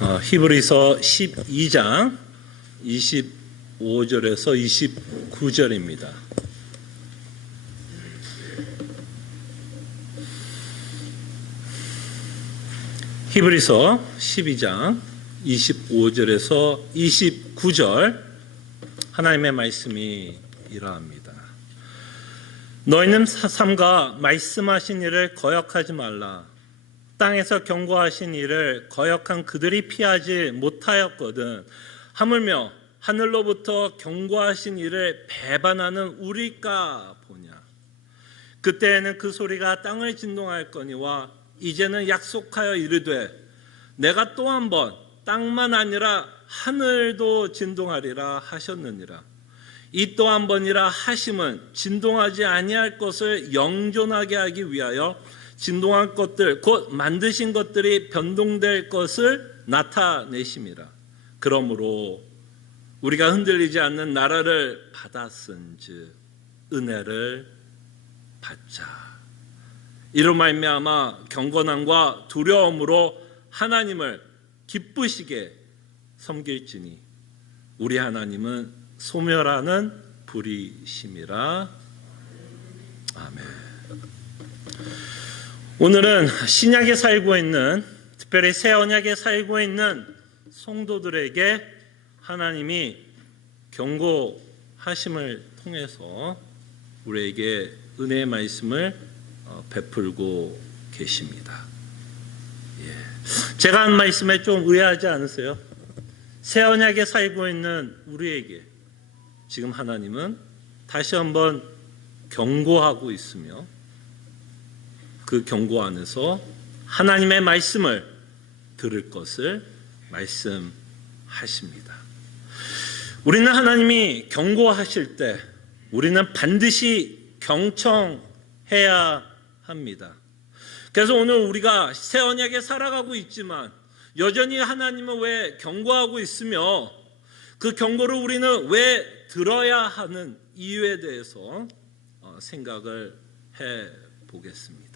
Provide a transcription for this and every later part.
히브리서 12장 25절에서 29절입니다. 히브리서 12장 25절에서 29절 하나님의 말씀이 이러합니다. 너희는 삼가 말씀하신 일을 거역하지 말라. 땅에서 경고하신 일을 거역한 그들이 피하지 못하였거든. 하물며 하늘로부터 경고하신 일을 배반하는 우리가 보냐. 그때에는 그 소리가 땅을 진동하였거니와 이제는 약속하여 이르되 내가 또 한 번 땅만 아니라 하늘도 진동하리라 하셨느니라. 이 또 한 번이라 하심은 진동하지 아니할 것을 영존하게 하기 위하여 진동한 것들 곧 만드신 것들이 변동될 것을 나타내심이라. 그러므로 우리가 흔들리지 않는 나라를 받았은즉 은혜를 받자. 이로 말미암아 경건함과 두려움으로 하나님을 기쁘시게 섬길지니 우리 하나님은 소멸하는 불이심이라. 아멘. 오늘은 신약에 살고 있는, 특별히 새 언약에 살고 있는 성도들에게 하나님이 경고하심을 통해서 우리에게 은혜의 말씀을 베풀고 계십니다. 제가 한 말씀에 좀 의아하지 않으세요? 새 언약에 살고 있는 우리에게 지금 하나님은 다시 한번 경고하고 있으며 그 경고 안에서 하나님의 말씀을 들을 것을 말씀하십니다. 우리는 하나님이 경고하실 때 우리는 반드시 경청해야 합니다. 그래서 오늘 우리가 새 언약에 살아가고 있지만 여전히 하나님은 왜 경고하고 있으며 그 경고를 우리는 왜 들어야 하는 이유에 대해서 생각을 해보겠습니다.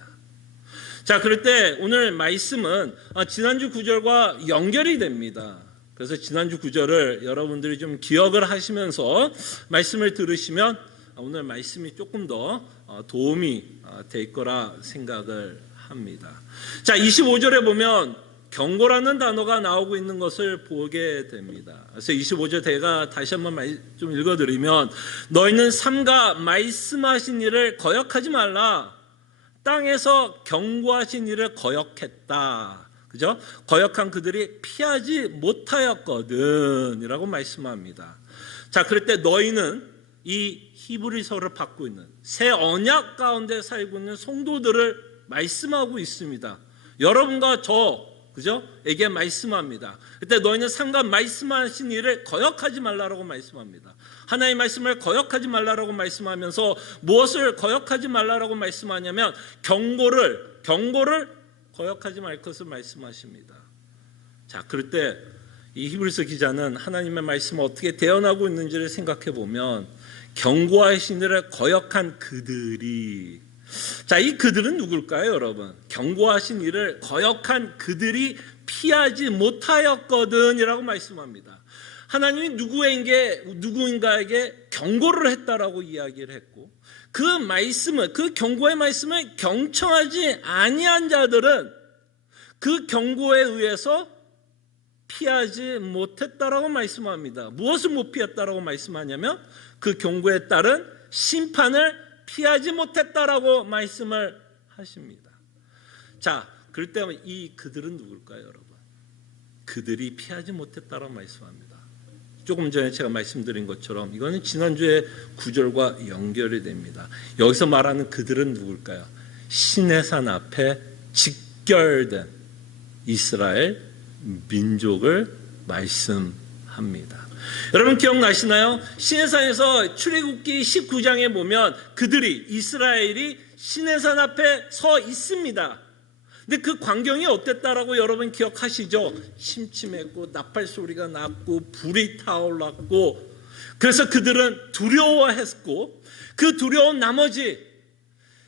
자, 그럴 때 오늘 말씀은 지난주 구절과 연결이 됩니다. 그래서 지난주 구절을 여러분들이 좀 기억을 하시면서 말씀을 들으시면 오늘 말씀이 조금 더 도움이 될 거라 생각을 합니다. 자, 25절에 보면 경고라는 단어가 나오고 있는 것을 보게 됩니다. 그래서 25절 제가 다시 한번 좀 읽어드리면 너희는 삼가 말씀하신 일을 거역하지 말라. 땅에서 경고하신 일을 거역했다. 그죠? 거역한 그들이 피하지 못하였거든 이라고 말씀합니다. 자, 그럴 때 너희는 이 히브리서를 받고 있는 새 언약 가운데 살고 있는 성도들을 말씀하고 있습니다. 여러분과 저 그죠? 에게 말씀합니다. 그때 너희는 삼가 말씀하신 일을 거역하지 말라라고 말씀합니다. 하나님의 말씀을 거역하지 말라라고 말씀하면서 무엇을 거역하지 말라라고 말씀하냐면 경고를 거역하지 말 것을 말씀하십니다. 자, 그럴 때 이 히브리서 기자는 하나님의 말씀을 어떻게 대언하고 있는지를 생각해 보면 경고하신 일을 거역한 그들이, 자, 이 그들은 누굴까요, 여러분? 경고하신 일을 거역한 그들이 피하지 못하였거든이라고 말씀합니다. 하나님이 누구인가에게 경고를 했다라고 이야기를 했고, 그 말씀을, 그 경고의 말씀을 경청하지 아니한 자들은 그 경고에 의해서 피하지 못했다라고 말씀합니다. 무엇을 못 피했다라고 말씀하냐면 그 경고에 따른 심판을 피하지 못했다라고 말씀을 하십니다. 자, 그럴 때 이 그들은 누굴까요, 여러분? 그들이 피하지 못했다라고 말씀합니다. 조금 전에 제가 말씀드린 것처럼 이거는 지난주의 구절과 연결이 됩니다. 여기서 말하는 그들은 누굴까요? 시내산 앞에 직결된 이스라엘 민족을 말씀합니다. 여러분 기억나시나요? 시내산에서 출애굽기 19장에 보면 그들이, 이스라엘이 시내산 앞에 서 있습니다. 근데 그 광경이 어땠다라고 여러분 기억하시죠? 침침했고 나팔 소리가 났고 불이 타올랐고, 그래서 그들은 두려워했고, 그 두려운 나머지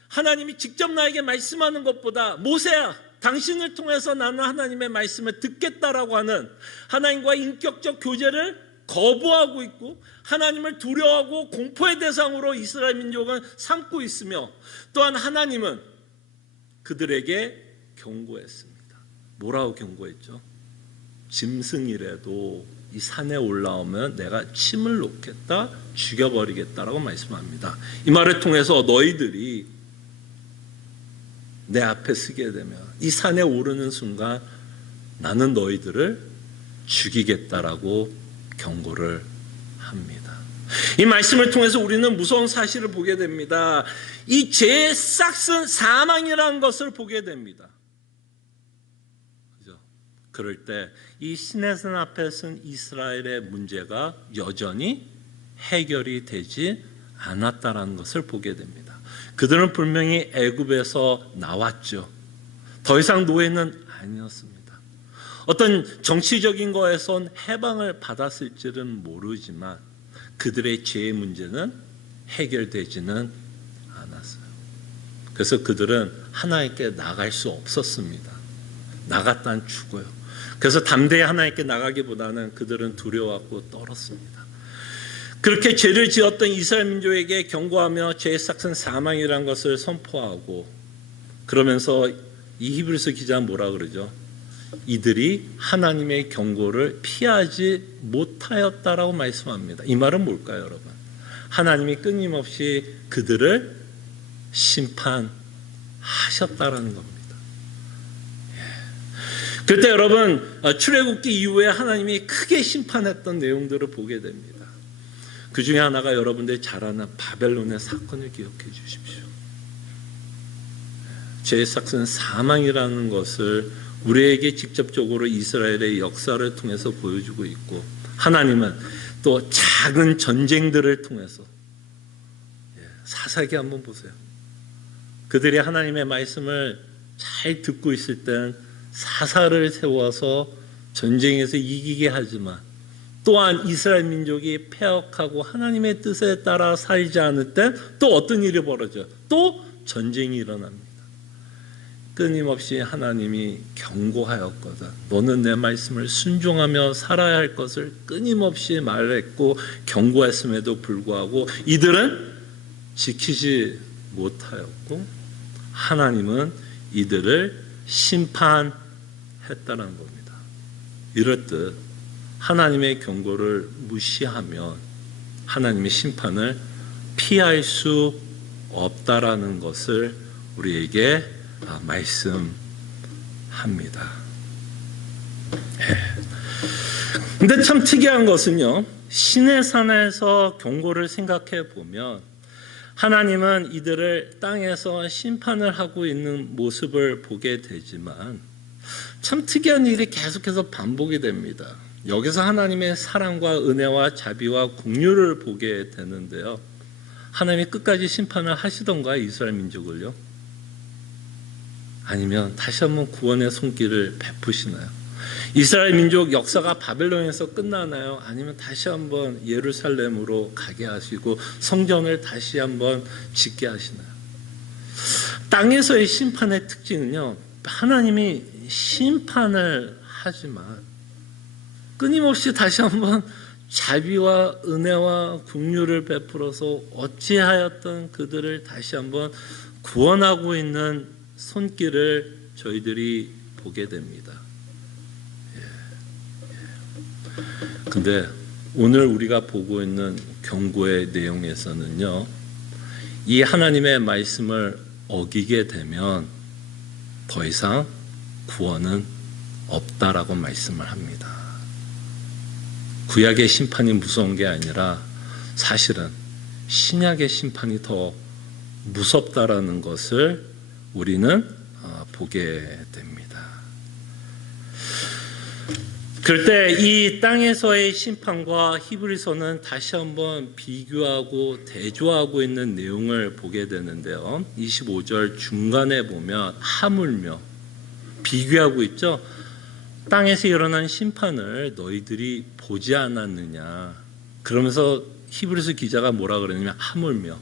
하나님이 직접 나에게 말씀하는 것보다 모세야 당신을 통해서 나는 하나님의 말씀을 듣겠다라고 하는 하나님과의 인격적 교제를 거부하고 있고 하나님을 두려워하고 공포의 대상으로 이스라엘 민족은 삼고 있으며 또한 하나님은 그들에게 경고했습니다. 뭐라고 경고했죠? 짐승이라도 이 산에 올라오면 내가 침을 놓겠다, 죽여버리겠다라고 말씀합니다. 이 말을 통해서 너희들이 내 앞에 서게 되면 이 산에 오르는 순간 나는 너희들을 죽이겠다라고 경고를 합니다. 이 말씀을 통해서 우리는 무서운 사실을 보게 됩니다. 이 죄의 싹슨 사망이라는 것을 보게 됩니다. 그죠? 그럴 때 이 시내산 앞에 선 이스라엘의 문제가 여전히 해결이 되지 않았다라는 것을 보게 됩니다. 그들은 분명히 애굽에서 나왔죠. 더 이상 노예는 아니었습니다. 어떤 정치적인 거에선 해방을 받았을지는 모르지만 그들의 죄의 문제는 해결되지는 않았어요. 그래서 그들은 하나님께 나갈 수 없었습니다. 나갔다는 죽어요. 그래서 담대히 하나님께 나가기보다는 그들은 두려워하고 떨었습니다. 그렇게 죄를 지었던 이스라엘 민족에게 경고하며 죄의 싹은 사망이라는 것을 선포하고 그러면서 이 히브리서 기자는 뭐라 그러죠? 이들이 하나님의 경고를 피하지 못하였다라고 말씀합니다. 이 말은 뭘까요, 여러분? 하나님이 끊임없이 그들을 심판하셨다라는 겁니다. 그때 여러분 출애굽기 이후에 하나님이 크게 심판했던 내용들을 보게 됩니다. 그 중에 하나가 여러분들이 잘 아는 바벨론의 사건을 기억해 주십시오. 죄의 삭은 사망이라는 것을 우리에게 직접적으로 이스라엘의 역사를 통해서 보여주고 있고 하나님은 또 작은 전쟁들을 통해서 사사기 한번 보세요. 그들이 하나님의 말씀을 잘 듣고 있을 땐 사사를 세워서 전쟁에서 이기게 하지만 또한 이스라엘 민족이 패역하고 하나님의 뜻에 따라 살지 않을 땐 또 어떤 일이 벌어져요? 또 전쟁이 일어납니다. 끊임없이 하나님이 경고하였거든. 너는 내 말씀을 순종하며 살아야 할 것을 끊임없이 말했고 경고했음에도 불구하고 이들은 지키지 못하였고 하나님은 이들을 심판했다는 겁니다. 이렇듯 하나님의 경고를 무시하면 하나님의 심판을 피할 수 없다라는 것을 우리에게 말씀합니다. 근데 참 특이한 것은요, 시내산에서 경고를 생각해 보면 하나님은 이들을 땅에서 심판을 하고 있는 모습을 보게 되지만 참 특이한 일이 계속해서 반복이 됩니다. 여기서 하나님의 사랑과 은혜와 자비와 긍휼을 보게 되는데요. 하나님이 끝까지 심판을 하시던가요, 이스라엘 민족을요? 아니면 다시 한번 구원의 손길을 베푸시나요? 이스라엘 민족 역사가 바벨론에서 끝나나요? 아니면 다시 한번 예루살렘으로 가게 하시고 성전을 다시 한번 짓게 하시나요? 땅에서의 심판의 특징은요, 하나님이 심판을 하지만 끊임없이 다시 한번 자비와 은혜와 긍휼을 베풀어서 어찌하였던 그들을 다시 한번 구원하고 있는 손길을 저희들이 보게 됩니다. 근데 오늘 우리가 보고 있는 경고의 내용에서는요, 이 하나님의 말씀을 어기게 되면 더 이상 구원은 없다라고 말씀을 합니다. 구약의 심판이 무서운 게 아니라 사실은 신약의 심판이 더 무섭다라는 것을 우리는 보게 됩니다. 그럴 때 이 땅에서의 심판과 히브리서는 다시 한번 비교하고 대조하고 있는 내용을 보게 되는데요. 25절 중간에 보면 하물며 비교하고 있죠. 땅에서 일어난 심판을 너희들이 보지 않았느냐. 그러면서 히브리서 기자가 뭐라 그러냐면 하물며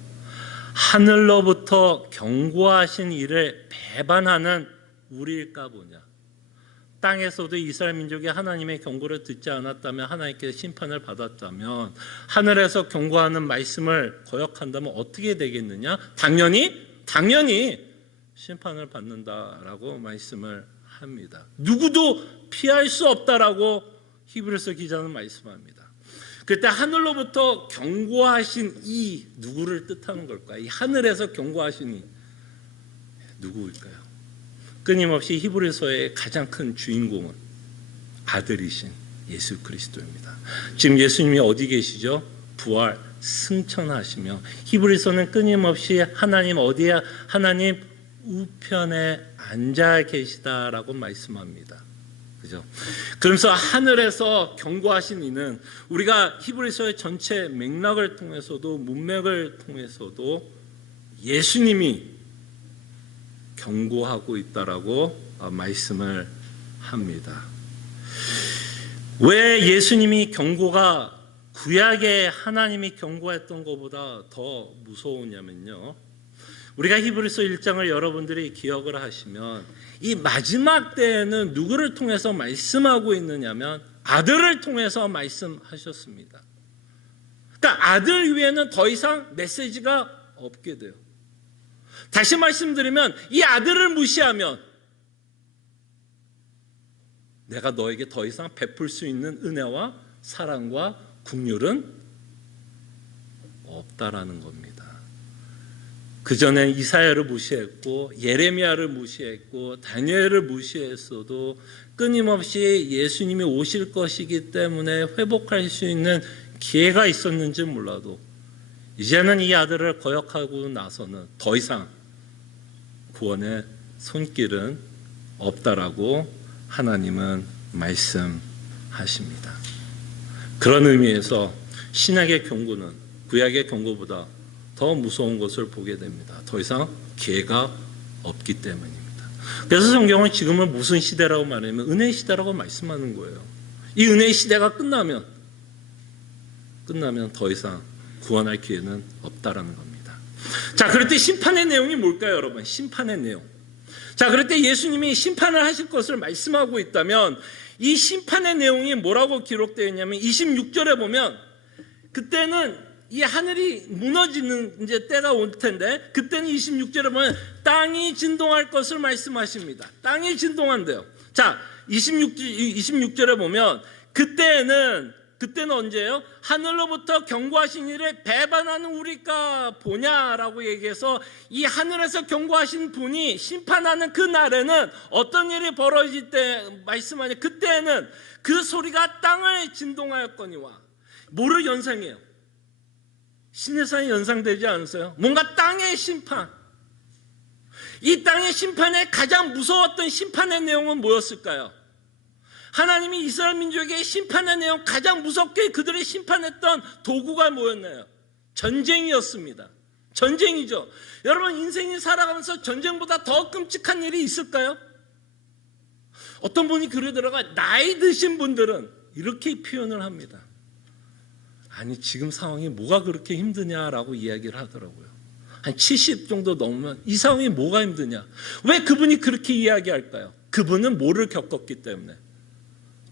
하늘로부터 경고하신 이를 배반하는 우리일까 보냐. 땅에서도 이스라엘 민족이 하나님의 경고를 듣지 않았다면, 하나님께 심판을 받았다면, 하늘에서 경고하는 말씀을 거역한다면 어떻게 되겠느냐? 당연히 심판을 받는다라고 말씀을 합니다. 누구도 피할 수 없다라고 히브리서 기자는 말씀합니다. 그때 하늘로부터 경고하신 이 누구를 뜻하는 걸까요? 이 하늘에서 경고하신 이 누구일까요? 끊임없이 히브리서의 가장 큰 주인공은 아들이신 예수 그리스도입니다. 지금 예수님이 어디 계시죠? 부활 승천하시며, 히브리서는 끊임없이 하나님 어디에, 하나님 우편에 앉아 계시다라고 말씀합니다. 그죠? 그러면서 하늘에서 경고하신 이는, 우리가 히브리서의 전체 맥락을 통해서도, 문맥을 통해서도 예수님이 경고하고 있다라고 말씀을 합니다. 왜 예수님이 경고가 구약의 하나님이 경고했던 것보다 더 무서우냐면요, 우리가 히브리서 1장을 여러분들이 기억을 하시면 이 마지막 때에는 누구를 통해서 말씀하고 있느냐면 아들을 통해서 말씀하셨습니다. 그러니까 아들 위에는 더 이상 메시지가 없게 돼요. 다시 말씀드리면, 이 아들을 무시하면 내가 너에게 더 이상 베풀 수 있는 은혜와 사랑과 긍휼은 없다라는 겁니다. 그전에 이사야를 무시했고, 예레미야를 무시했고, 다니엘을 무시했어도 끊임없이 예수님이 오실 것이기 때문에 회복할 수 있는 기회가 있었는지 몰라도, 이제는 이 아들을 거역하고 나서는 더 이상 구원의 손길은 없다라고 하나님은 말씀하십니다. 그런 의미에서 신약의 경고는 구약의 경고보다 더 무서운 것을 보게 됩니다. 더 이상 기회가 없기 때문입니다. 그래서 성경은 지금은 무슨 시대라고 말하면 은혜의 시대라고 말씀하는 거예요. 이 은혜의 시대가 끝나면 더 이상 구원할 기회는 없다라는 겁니다. 자, 그럴 때 심판의 내용이 뭘까요, 여러분? 심판의 내용. 자, 그럴 때 예수님이 심판을 하실 것을 말씀하고 있다면, 이 심판의 내용이 뭐라고 기록되어 있냐면 26절에 보면, 그때는 이 하늘이 무너지는 이제 때가 올 텐데, 그때는 26절에 보면 땅이 진동할 것을 말씀하십니다. 땅이 진동한대요. 자, 26절에 보면 그때는 언제예요? 하늘로부터 경고하신 이를 배반하는 우리가 보냐라고 얘기해서, 이 하늘에서 경고하신 분이 심판하는 그 날에는 어떤 일이 벌어질 때 말씀하냐, 그때는 그 소리가 땅을 진동하였거니와. 뭐를 연상해요? 신해산이 연상되지 않으세요? 뭔가 땅의 심판. 이 땅의 심판에 가장 무서웠던 심판의 내용은 뭐였을까요? 하나님이 이스라엘 민족에게 심판의 내용, 가장 무섭게 그들을 심판했던 도구가 뭐였나요? 전쟁이었습니다. 전쟁이죠. 여러분, 인생이 살아가면서 전쟁보다 더 끔찍한 일이 있을까요? 어떤 분이 그러더라고요. 나이 드신 분들은 이렇게 표현을 합니다. 아니, 지금 상황이 뭐가 그렇게 힘드냐라고 이야기를 하더라고요. 한 70 정도 넘으면 이 상황이 뭐가 힘드냐. 왜 그분이 그렇게 이야기할까요? 그분은 뭐를 겪었기 때문에,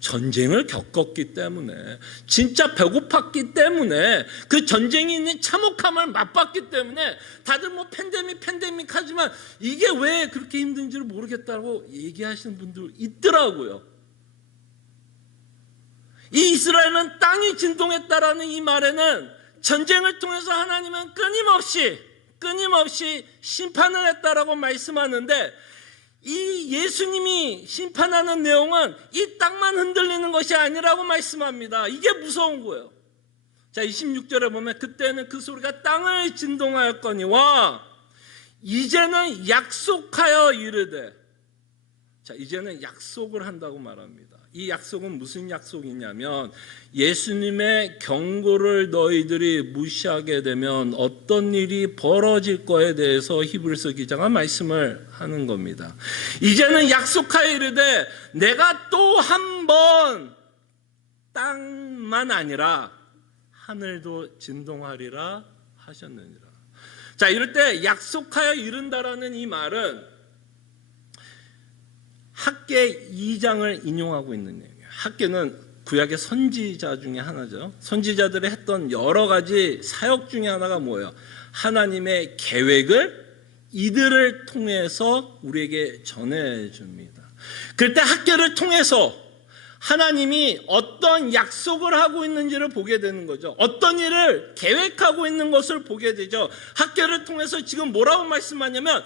전쟁을 겪었기 때문에, 진짜 배고팠기 때문에, 그 전쟁이 있는 참혹함을 맛봤기 때문에 다들 뭐 팬데믹 하지만 이게 왜 그렇게 힘든지를 모르겠다고 얘기하시는 분들 있더라고요. 이 이스라엘은 땅이 진동했다라는 이 말에는 전쟁을 통해서 하나님은 끊임없이 심판을 했다라고 말씀하는데, 이 예수님이 심판하는 내용은 이 땅만 흔들리는 것이 아니라고 말씀합니다. 이게 무서운 거예요. 자, 26절에 보면 그때는 그 소리가 땅을 진동하였거니와 이제는 약속하여 이르되. 자, 이제는 약속을 한다고 말합니다. 이 약속은 무슨 약속이냐면, 예수님의 경고를 너희들이 무시하게 되면 어떤 일이 벌어질 거에 대해서 히브리서 기자가 말씀을 하는 겁니다. 이제는 약속하여 이르되 내가 또 한 번 땅만 아니라 하늘도 진동하리라 하셨느니라. 자, 이럴 때 약속하여 이른다라는 이 말은 학계 2장을 인용하고 있는 내용이에요. 학계는 구약의 선지자 중에 하나죠. 선지자들이 했던 여러 가지 사역 중에 하나가 뭐예요? 하나님의 계획을 이들을 통해서 우리에게 전해줍니다. 그때 학계를 통해서 하나님이 어떤 약속을 하고 있는지를 보게 되는 거죠. 어떤 일을 계획하고 있는 것을 보게 되죠. 학계를 통해서 지금 뭐라고 말씀하냐면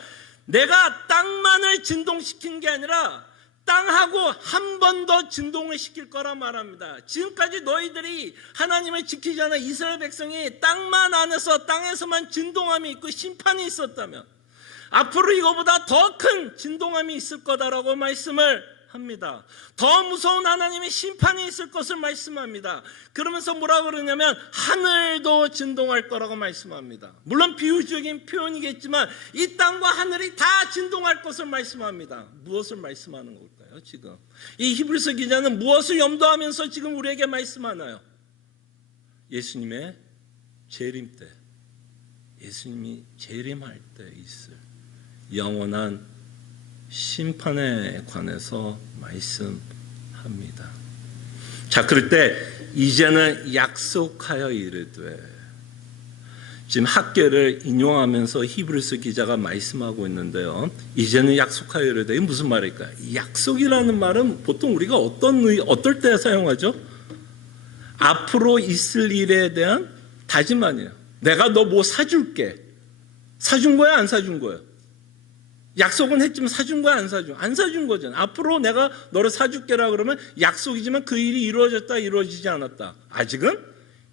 내가 땅만을 진동시킨 게 아니라 땅하고 한 번 더 진동을 시킬 거라 말합니다. 지금까지 너희들이 하나님을 지키지 않아 이스라엘 백성이 땅만 안에서 땅에서만 진동함이 있고 심판이 있었다면 앞으로 이거보다 더 큰 진동함이 있을 거다라고 말씀을 합니다. 더 무서운 하나님의 심판이 있을 것을 말씀합니다. 그러면서 뭐라고 그러냐면 하늘도 진동할 거라고 말씀합니다. 물론 비유적인 표현이겠지만 이 땅과 하늘이 다 진동할 것을 말씀합니다. 무엇을 말씀하는 걸까요? 지금 이 히브리서 기자는 무엇을 염두하면서 지금 우리에게 말씀하나요? 예수님의 재림 때, 예수님이 재림할 때 있을 영원한 심판에 관해서 말씀합니다. 자, 그럴 때 이제는 약속하여 이르되, 지금 학계를 인용하면서 히브리서 기자가 말씀하고 있는데요. 이제는 약속하여 이르되, 이게 무슨 말일까요? 약속이라는 말은 보통 우리가 어떨 때 사용하죠? 앞으로 있을 일에 대한 다짐 아니에요. 내가 너 뭐 사줄게. 사준 거야, 안 사준 거야? 약속은 했지만 사준 거야, 안 사준? 안 사준 거잖아. 앞으로 내가 너를 사줄게라 그러면 약속이지만 그 일이 이루어졌다, 이루어지지 않았다. 아직은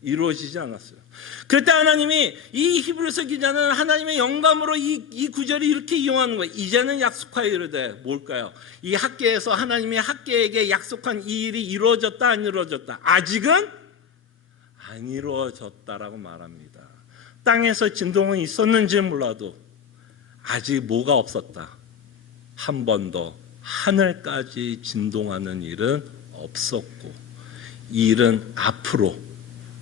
이루어지지 않았어요. 그럴 때 하나님이, 이 히브리서 기자는 하나님의 영감으로 이 구절이 이렇게 이용하는 거예요. 이제는 약속하여 이르되, 뭘까요? 이 학계에서 하나님이 학계에게 약속한 이 일이 이루어졌다, 안 이루어졌다? 아직은 안 이루어졌다라고 말합니다. 땅에서 진동은 있었는지 몰라도 아직 뭐가 없었다. 한 번 더 하늘까지 진동하는 일은 없었고, 이 일은 앞으로,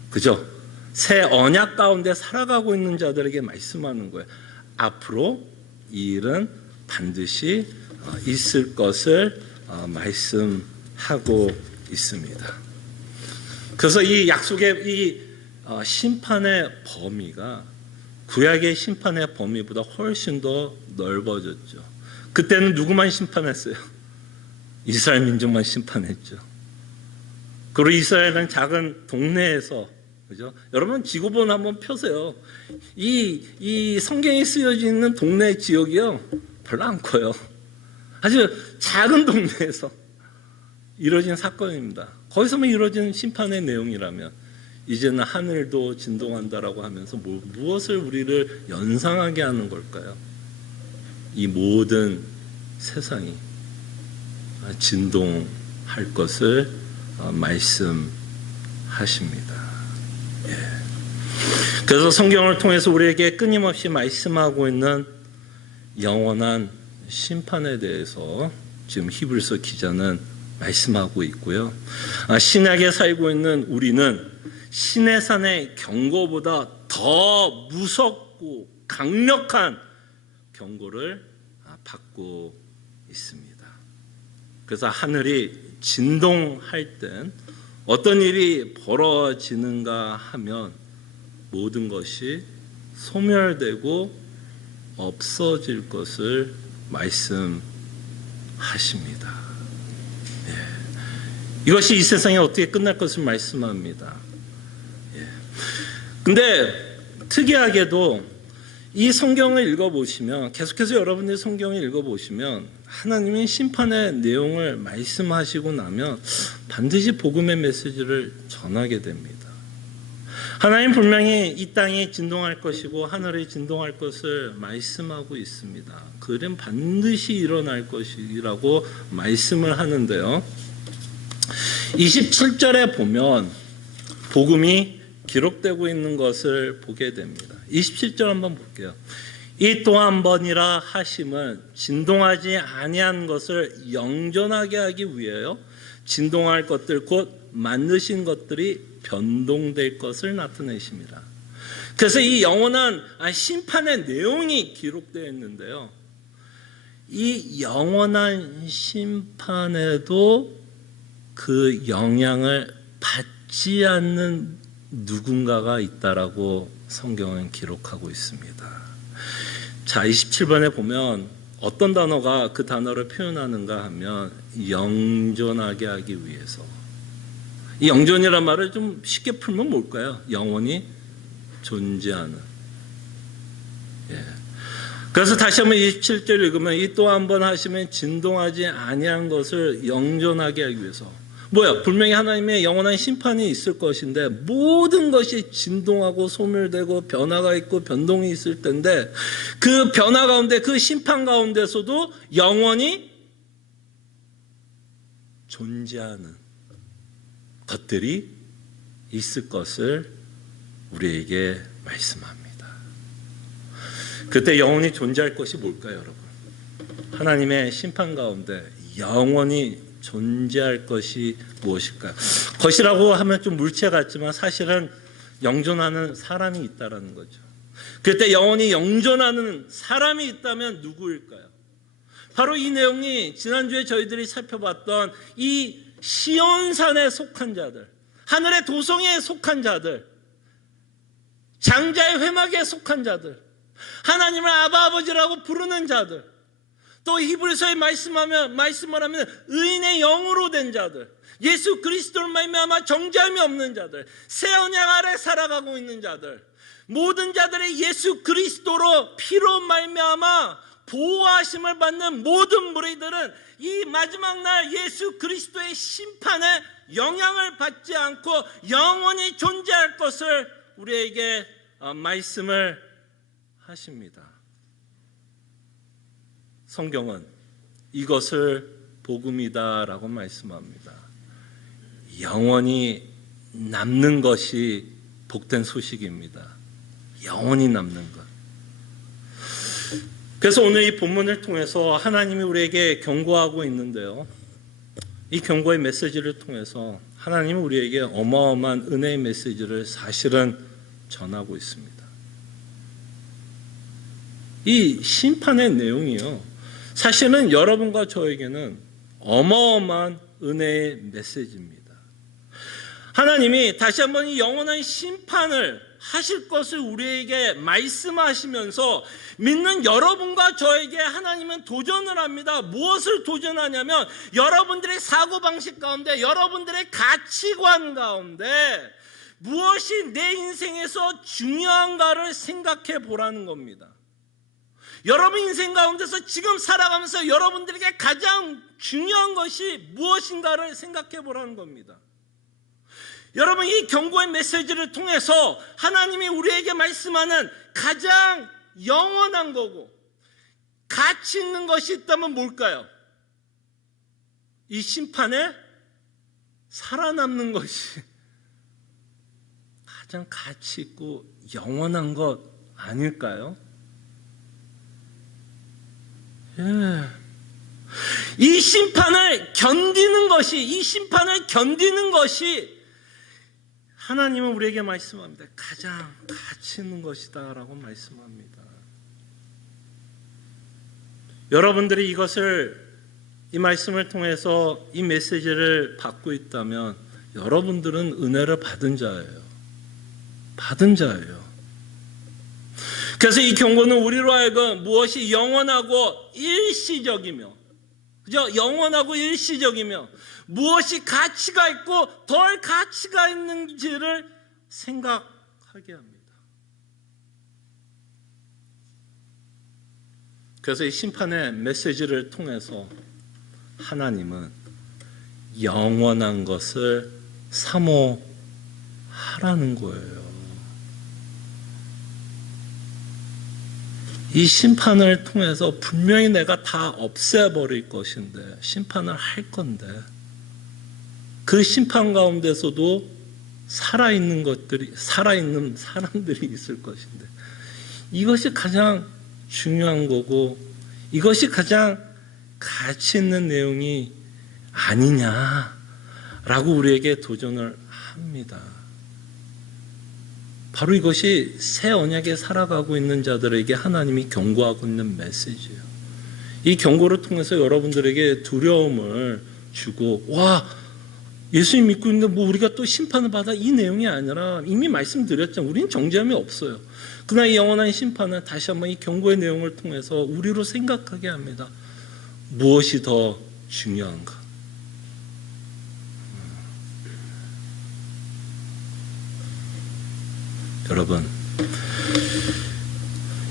그죠? 새 언약 가운데 살아가고 있는 자들에게 말씀하는 거예요. 앞으로 이 일은 반드시 있을 것을 말씀하고 있습니다. 그래서 이 약속의 이 심판의 범위가 구약의 심판의 범위보다 훨씬 더 넓어졌죠. 그때는 누구만 심판했어요? 이스라엘 민족만 심판했죠. 그리고 이스라엘은 작은 동네에서, 그죠? 여러분 지구본 한번 펴세요. 이 성경에 쓰여져 있는 동네 지역이요, 별로 안 커요. 아주 작은 동네에서 이루어진 사건입니다. 거기서만 이루어진 심판의 내용이라면 이제는 하늘도 진동한다라고 하면서 무엇을 우리를 연상하게 하는 걸까요? 이 모든 세상이 진동할 것을 말씀하십니다. 예. 그래서 성경을 통해서 우리에게 끊임없이 말씀하고 있는 영원한 심판에 대해서 지금 히브리서 기자는 말씀하고 있고요. 신약에 살고 있는 우리는 시내산의 경고보다 더 무섭고 강력한 경고를 받고 있습니다. 그래서 하늘이 진동할 땐 어떤 일이 벌어지는가 하면 모든 것이 소멸되고 없어질 것을 말씀하십니다. 예. 이것이 이 세상에 어떻게 끝날 것을 말씀합니다. 근데 특이하게도 이 성경을 읽어보시면, 계속해서 여러분들이 성경을 읽어보시면 하나님이 심판의 내용을 말씀하시고 나면 반드시 복음의 메시지를 전하게 됩니다. 하나님 분명히 이 땅이 진동할 것이고 하늘이 진동할 것을 말씀하고 있습니다. 그 일은 반드시 일어날 것이라고 말씀을 하는데요. 27절에 보면 복음이 기록되고 있는 것을 보게 됩니다. 27절 한번 볼게요. 이 또 한 번이라 하심은 진동하지 아니한 것을 영존하게 하기 위하여 진동할 것들 곧 만드신 것들이 변동될 것을 나타내십니다. 그래서 이 영원한 심판의 내용이 기록되어 있는데요. 이 영원한 심판에도 그 영향을 받지 않는 누군가가 있다라고 성경은 기록하고 있습니다. 자, 27번에 보면 어떤 단어가 그 단어를 표현하는가 하면 영존하게 하기 위해서. 이 영존이란 말을 좀 쉽게 풀면 뭘까요? 영원히 존재하는. 예. 그래서 다시 한번 27절 읽으면 이 또 한 번 하시면 진동하지 아니한 것을 영존하게 하기 위해서. 뭐야? 분명히 하나님의 영원한 심판이 있을 것인데 모든 것이 진동하고 소멸되고 변화가 있고 변동이 있을 텐데 그 변화 가운데 그 심판 가운데서도 영원히 존재하는 것들이 있을 것을 우리에게 말씀합니다. 그때 영원히 존재할 것이 뭘까요, 여러분? 하나님의 심판 가운데 영원히 존재할 것이 무엇일까요? 것이라고 하면 좀 물체 같지만 사실은 영존하는 사람이 있다라는 거죠. 그때 영원히 영존하는 사람이 있다면 누구일까요? 바로 이 내용이 지난주에 저희들이 살펴봤던 이 시온산에 속한 자들, 하늘의 도성에 속한 자들, 장자의 회막에 속한 자들, 하나님을 아바 아버지라고 부르는 자들, 또 히브리서에 말씀을 하면 의인의 영으로 된 자들, 예수 그리스도를 말미암아 정죄함이 없는 자들, 새 언약 아래 살아가고 있는 자들, 모든 자들의 예수 그리스도로 피로 말미암아 보호하심을 받는 모든 무리들은 이 마지막 날 예수 그리스도의 심판에 영향을 받지 않고 영원히 존재할 것을 우리에게 말씀을 하십니다. 성경은 이것을 복음이다라고 말씀합니다. 영원히 남는 것이 복된 소식입니다. 영원히 남는 것. 그래서 오늘 이 본문을 통해서 하나님이 우리에게 경고하고 있는데요. 이 경고의 메시지를 통해서 하나님은 우리에게 어마어마한 은혜의 메시지를 사실은 전하고 있습니다. 이 심판의 내용이요, 사실은 여러분과 저에게는 어마어마한 은혜의 메시지입니다. 하나님이 다시 한번 이 영원한 심판을 하실 것을 우리에게 말씀하시면서 믿는 여러분과 저에게 하나님은 도전을 합니다. 무엇을 도전하냐면 여러분들의 사고방식 가운데, 여러분들의 가치관 가운데 무엇이 내 인생에서 중요한가를 생각해 보라는 겁니다. 여러분 인생 가운데서 지금 살아가면서 여러분들에게 가장 중요한 것이 무엇인가를 생각해 보라는 겁니다. 여러분, 이 경고의 메시지를 통해서 하나님이 우리에게 말씀하는 가장 영원한 거고 가치 있는 것이 있다면 뭘까요? 이 심판에 살아남는 것이 가장 가치 있고 영원한 것 아닐까요? 이 심판을 견디는 것이 하나님은 우리에게 말씀합니다. 가장 가치 있는 것이다라고 말씀합니다. 여러분들이 이 말씀을 통해서 이 메시지를 받고 있다면 여러분들은 은혜를 받은 자예요. 그래서 이 경고는 우리로 하여금 무엇이 영원하고 일시적이며, 그죠? 영원하고 일시적이며 무엇이 가치가 있고 덜 가치가 있는지를 생각하게 합니다. 그래서 이 심판의 메시지를 통해서 하나님은 영원한 것을 사모하라는 거예요. 이 심판을 통해서 분명히 내가 다 없애버릴 것인데, 심판을 할 건데, 그 심판 가운데서도 살아있는 사람들이 있을 것인데, 이것이 가장 중요한 거고, 이것이 가장 가치 있는 내용이 아니냐라고 우리에게 도전을 합니다. 바로 이것이 새 언약에 살아가고 있는 자들에게 하나님이 경고하고 있는 메시지예요. 이 경고를 통해서 여러분들에게 두려움을 주고, 와, 예수님 믿고 있는데 뭐 우리가 또 심판을 받아, 이 내용이 아니라 이미 말씀드렸잖아요. 우리는 정죄함이 없어요. 그러나 이 영원한 심판은 다시 한번 이 경고의 내용을 통해서 우리로 생각하게 합니다. 무엇이 더 중요한가? 여러분,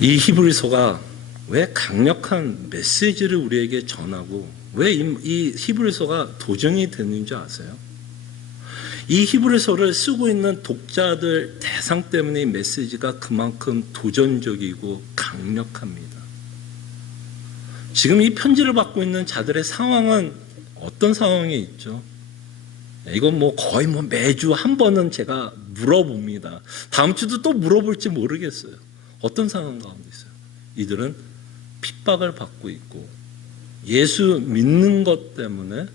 이 히브리서가 왜 강력한 메시지를 우리에게 전하고 왜 이 히브리서가 도전이 되는지 아세요? 이 히브리서를 쓰고 있는 독자들 대상 때문에 이 메시지가 그만큼 도전적이고 강력합니다. 지금 이 편지를 받고 있는 자들의 상황은 어떤 상황이 있죠? 이건 뭐 거의 뭐 매주 한 번은 제가 물어봅니다. 다음 주도 또 물어볼지 모르겠어요. 어떤 상황 가운데 있어요? 이들은 핍박을 받고 있고 예수 믿는 것 때문에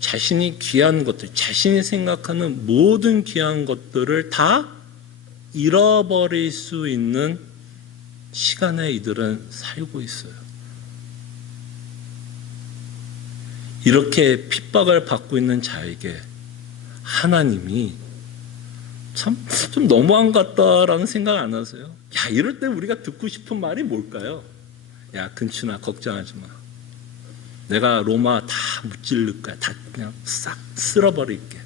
자신이 귀한 것들, 자신이 생각하는 모든 귀한 것들을 다 잃어버릴 수 있는 시간에 이들은 살고 있어요. 이렇게 핍박을 받고 있는 자에게 하나님이 참 좀 너무한 것 같다라는 생각 안 하세요? 야, 이럴 때 우리가 듣고 싶은 말이 뭘까요? 야, 근춘아, 걱정하지 마. 내가 로마 다 무찔릴 거야. 다 그냥 싹 쓸어버릴게.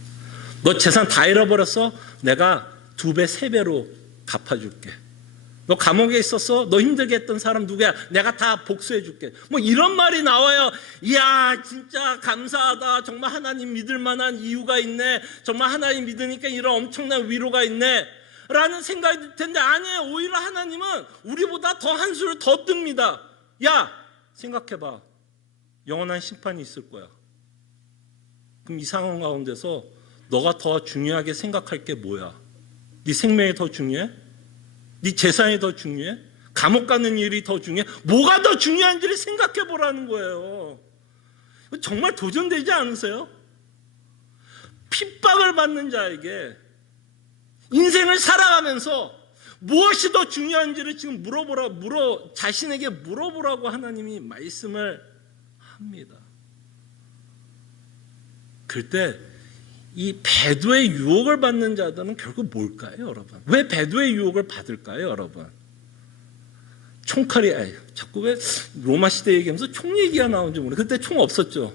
너 재산 다 잃어버렸어? 내가 2배, 3배로 갚아줄게. 너 감옥에 있었어? 너 힘들게 했던 사람 누구야? 내가 다 복수해줄게. 뭐 이런 말이 나와요. 이야, 진짜 감사하다. 정말 하나님 믿을 만한 이유가 있네. 정말 하나님 믿으니까 이런 엄청난 위로가 있네. 라는 생각이 들 텐데 아니에요. 오히려 하나님은 우리보다 더 한 수를 더 뜹니다. 야, 생각해봐. 영원한 심판이 있을 거야. 그럼 이 상황 가운데서 너가 더 중요하게 생각할 게 뭐야? 네 생명이 더 중요해? 네 재산이 더 중요해? 감옥 가는 일이 더 중요해? 뭐가 더 중요한지를 생각해 보라는 거예요. 정말 도전되지 않으세요? 핍박을 받는 자에게 인생을 살아가면서 무엇이 더 중요한지를 지금 자신에게 물어보라고 하나님이 말씀을 합니다. 그때 이 배도의 유혹을 받는 자들은 결국 뭘까요, 여러분? 왜 배도의 유혹을 받을까요, 여러분? 총칼이, 자꾸 왜 로마 시대 얘기하면서 총 얘기가 나오는지 모르겠어요. 그때 총 없었죠.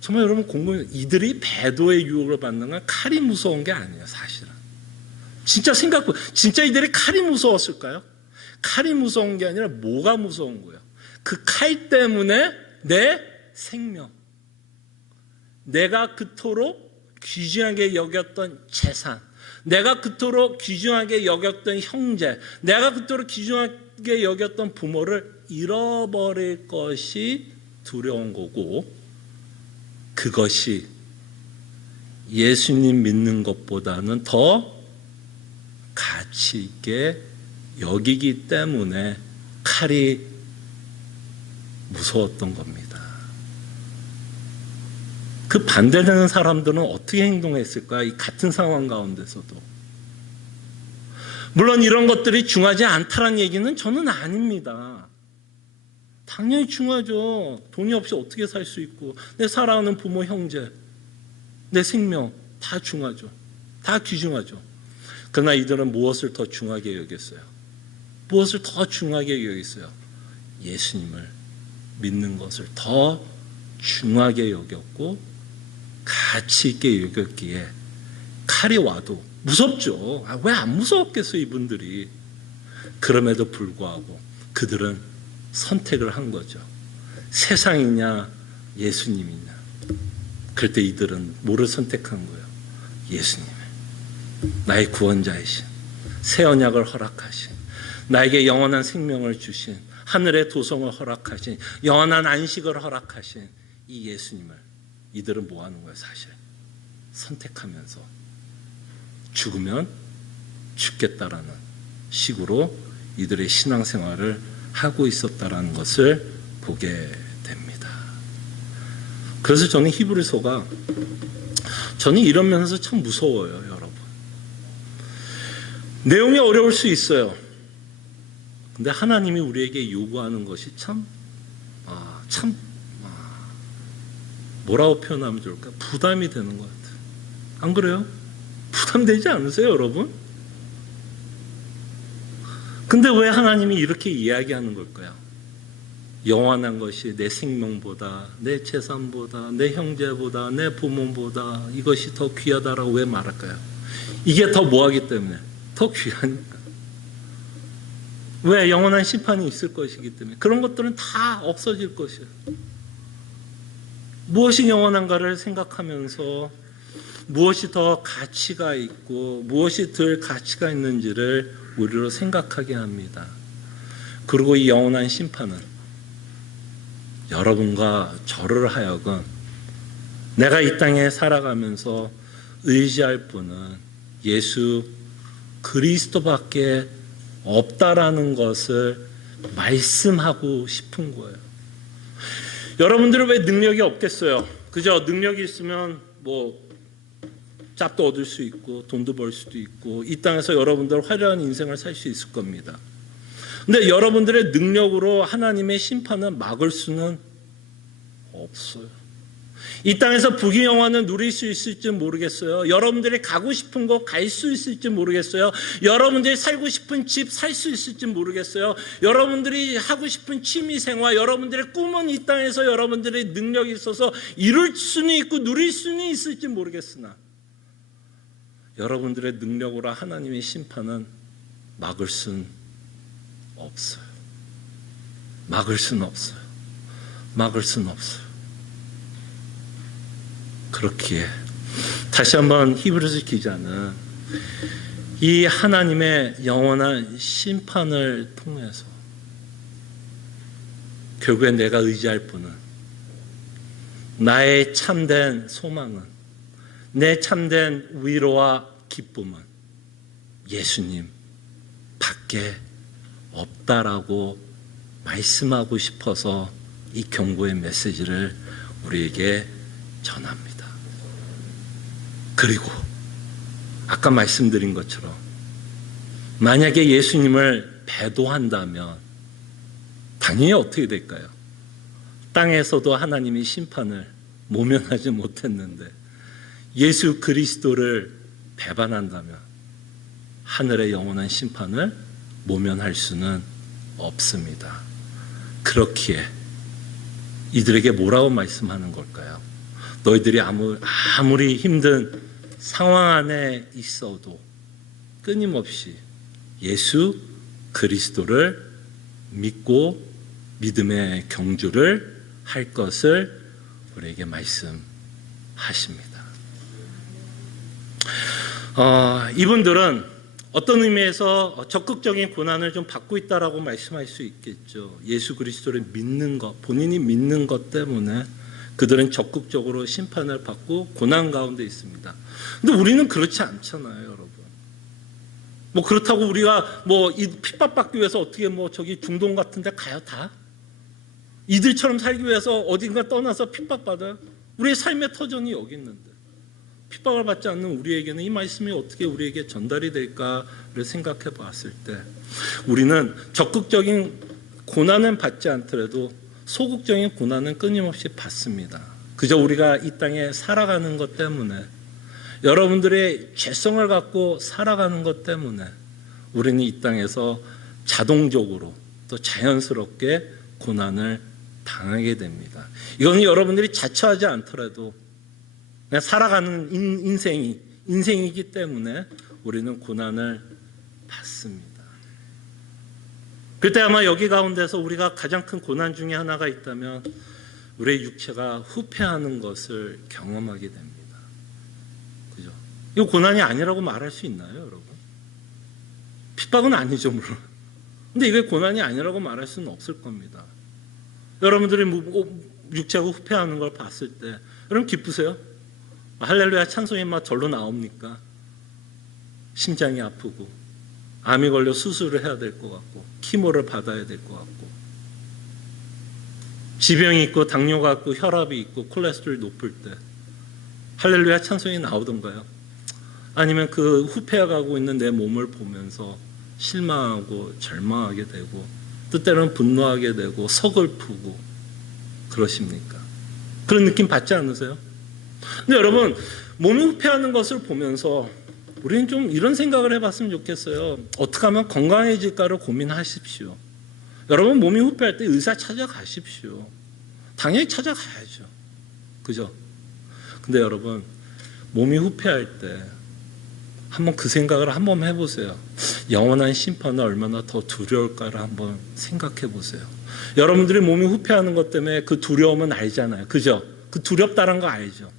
정말 여러분 궁금해요. 이들이 배도의 유혹을 받는 건 칼이 무서운 게 아니에요, 사실은. 진짜 이들이 칼이 무서웠을까요? 칼이 무서운 게 아니라 뭐가 무서운 거예요? 그 칼 때문에 내 생명, 내가 그토록 귀중하게 여겼던 재산, 내가 그토록 귀중하게 여겼던 형제, 내가 그토록 귀중하게 여겼던 부모를 잃어버릴 것이 두려운 거고, 그것이 예수님 믿는 것보다는 더 가치 있게 여기기 때문에 칼이 무서웠던 겁니다. 그 반대되는 사람들은 어떻게 행동했을까? 이 같은 상황 가운데서도. 물론 이런 것들이 중요하지 않다는 얘기는 저는 아닙니다. 당연히 중요하죠. 돈이 없이 어떻게 살 수 있고, 내 사랑하는 부모, 형제, 내 생명 다 중요하죠. 다 귀중하죠. 그러나 이들은 무엇을 더 중요하게 여겼어요? 무엇을 더 중요하게 여겼어요? 예수님을 믿는 것을 더 중요하게 여겼고 가치 있게 여겼기에 칼이 와도 무섭죠. 왜 안 무서웠겠어요, 이분들이. 그럼에도 불구하고 그들은 선택을 한 거죠. 세상이냐 예수님이냐. 그럴 때 이들은 뭐를 선택한 거예요? 예수님을. 나의 구원자이신, 새 언약을 허락하신, 나에게 영원한 생명을 주신, 하늘의 도성을 허락하신, 영원한 안식을 허락하신 이 예수님을 이들은 뭐 하는 거예요, 사실? 선택하면서 죽으면 죽겠다라는 식으로 이들의 신앙생활을 하고 있었다라는 것을 보게 됩니다. 그래서 저는 히브리서가 저는 이런 면에서 참 무서워요, 여러분. 내용이 어려울 수 있어요. 근데 하나님이 우리에게 요구하는 것이 참 참 뭐라고 표현하면 좋을까? 부담이 되는 것 같아요. 안 그래요? 부담되지 않으세요, 여러분? 근데 왜 하나님이 이렇게 이야기하는 걸까요? 영원한 것이 내 생명보다, 내 재산보다, 내 형제보다, 내 부모보다 이것이 더 귀하다라고 왜 말할까요? 이게 더 뭐하기 때문에? 더 귀하니까. 왜? 영원한 심판이 있을 것이기 때문에. 그런 것들은 다 없어질 것이에요. 무엇이 영원한가를 생각하면서 무엇이 더 가치가 있고 무엇이 덜 가치가 있는지를 우리로 생각하게 합니다. 그리고 이 영원한 심판은 여러분과 저를 하여금 내가 이 땅에 살아가면서 의지할 분은 예수 그리스도밖에 없다라는 것을 말씀하고 싶은 거예요. 여러분들은 왜 능력이 없겠어요? 그죠? 능력이 있으면 뭐 짭도 얻을 수 있고 돈도 벌 수도 있고 이 땅에서 여러분들 화려한 인생을 살 수 있을 겁니다. 근데 여러분들의 능력으로 하나님의 심판을 막을 수는 없어요. 이 땅에서 부귀영화는 누릴 수 있을지 모르겠어요. 여러분들이 가고 싶은 곳 갈 수 있을지 모르겠어요. 여러분들이 살고 싶은 집 살 수 있을지 모르겠어요. 여러분들이 하고 싶은 취미생활, 여러분들의 꿈은 이 땅에서 여러분들의 능력이 있어서 이룰 수는 있고 누릴 수는 있을지 모르겠으나 여러분들의 능력으로 하나님의 심판은 막을 수는 없어요. 막을 수는 없어요. 막을 수는 없어요. 그렇기에 다시 한번 히브리서 기자는 이 하나님의 영원한 심판을 통해서 결국에 내가 의지할 분은 나의 참된 소망은 내 참된 위로와 기쁨은 예수님 밖에 없다라고 말씀하고 싶어서 이 경고의 메시지를 우리에게 전합니다. 그리고 아까 말씀드린 것처럼 만약에 예수님을 배도한다면 당연히 어떻게 될까요? 땅에서도 하나님이 심판을 모면하지 못했는데 예수 그리스도를 배반한다면 하늘의 영원한 심판을 모면할 수는 없습니다. 그렇기에 이들에게 뭐라고 말씀하는 걸까요? 너희들이 아무리 힘든 상황 안에 있어도 끊임없이 예수 그리스도를 믿고 믿음의 경주를 할 것을 우리에게 말씀하십니다. 이분들은 어떤 의미에서 적극적인 고난을 좀 받고 있다라고 말씀할 수 있겠죠. 예수 그리스도를 믿는 것, 본인이 믿는 것 때문에 그들은 적극적으로 심판을 받고 고난 가운데 있습니다. 근데 우리는 그렇지 않잖아요, 여러분. 뭐 그렇다고 우리가 뭐 이 핍박받기 위해서 어떻게 뭐 저기 중동 같은 데 가요, 다? 이들처럼 살기 위해서 어딘가 떠나서 핍박받아요? 우리의 삶의 터전이 여기 있는데 핍박을 받지 않는 우리에게는 이 말씀이 어떻게 우리에게 전달이 될까를 생각해 봤을 때 우리는 적극적인 고난은 받지 않더라도 소극적인 고난은 끊임없이 받습니다. 그저 우리가 이 땅에 살아가는 것 때문에 여러분들의 죄성을 갖고 살아가는 것 때문에 우리는 이 땅에서 자동적으로 또 자연스럽게 고난을 당하게 됩니다. 이건 여러분들이 자처하지 않더라도 그냥 살아가는 인생이기 때문에 우리는 고난을 받습니다. 그때 아마 여기 가운데서 우리가 가장 큰 고난 중에 하나가 있다면 우리의 육체가 후패하는 것을 경험하게 됩니다. 그죠? 이거 고난이 아니라고 말할 수 있나요, 여러분? 핍박은 아니죠, 물론. 근데 이게 고난이 아니라고 말할 수는 없을 겁니다. 여러분들이 육체가 후패하는 걸 봤을 때 여러분 기쁘세요? 할렐루야 찬송이 막 절로 나옵니까? 심장이 아프고 암이 걸려 수술을 해야 될 것 같고 키모를 받아야 될 것 같고 지병이 있고 당뇨가 있고 혈압이 있고 콜레스테롤이 높을 때 할렐루야 찬송이 나오던가요? 아니면 그 후패해가고 있는 내 몸을 보면서 실망하고 절망하게 되고 때때로는 분노하게 되고 서글프고 그러십니까? 그런 느낌 받지 않으세요? 근데 여러분, 몸이 후퇴하는 것을 보면서 우리는 좀 이런 생각을 해봤으면 좋겠어요. 어떻게 하면 건강해질까를 고민하십시오. 여러분, 몸이 후퇴할 때 의사 찾아가십시오. 당연히 찾아가야죠. 그죠? 근데 여러분, 몸이 후퇴할 때 한번 그 생각을 한번 해보세요. 영원한 심판은 얼마나 더 두려울까를 한번 생각해 보세요. 여러분들이 몸이 후퇴하는 것 때문에 그 두려움은 알잖아요. 그죠? 그 두렵다는 거 알죠?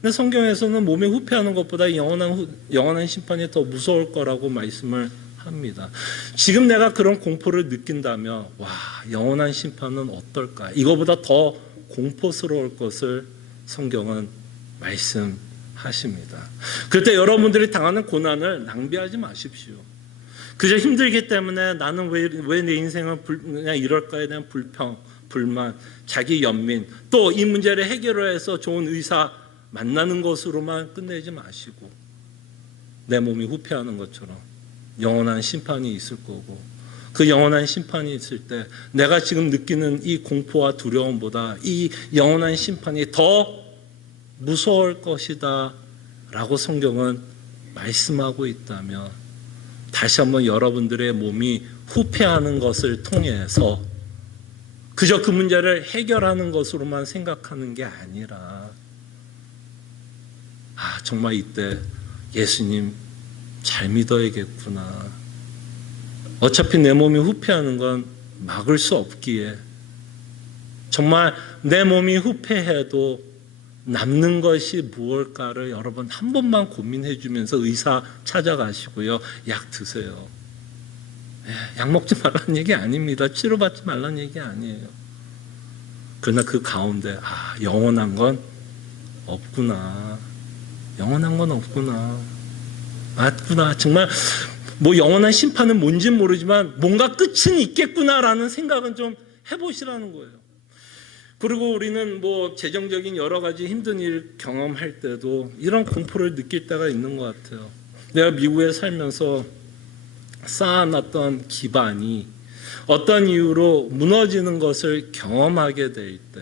근데 성경에서는 몸이 후퇴하는 것보다 영원한 심판이 더 무서울 거라고 말씀을 합니다. 지금 내가 그런 공포를 느낀다면 와, 영원한 심판은 어떨까? 이거보다 더 공포스러울 것을 성경은 말씀하십니다. 그때 여러분들이 당하는 고난을 낭비하지 마십시오. 그저 힘들기 때문에 나는 왜 내 인생은 그냥 이럴까에 대한 불평, 불만, 자기 연민, 또 이 문제를 해결해서 좋은 의사 만나는 것으로만 끝내지 마시고 내 몸이 후퇴하는 것처럼 영원한 심판이 있을 거고 그 영원한 심판이 있을 때 내가 지금 느끼는 이 공포와 두려움보다 이 영원한 심판이 더 무서울 것이다 라고 성경은 말씀하고 있다면 다시 한번 여러분들의 몸이 후퇴하는 것을 통해서 그저 그 문제를 해결하는 것으로만 생각하는 게 아니라 정말 이때 예수님 잘 믿어야겠구나. 어차피 내 몸이 후퇴하는 건 막을 수 없기에 정말 내 몸이 후퇴해도 남는 것이 무엇일까를 여러분 한 번만 고민해 주면서 의사 찾아가시고요. 약 드세요. 약 먹지 말라는 얘기 아닙니다. 치료받지 말라는 얘기 아니에요. 그러나 그 가운데 영원한 건 없구나. 영원한 건 없구나. 맞구나. 정말 뭐 영원한 심판은 뭔지는 모르지만 뭔가 끝은 있겠구나라는 생각은 좀 해보시라는 거예요. 그리고 우리는 뭐 재정적인 여러 가지 힘든 일 경험할 때도 이런 공포를 느낄 때가 있는 것 같아요. 내가 미국에 살면서 쌓아놨던 기반이 어떤 이유로 무너지는 것을 경험하게 될 때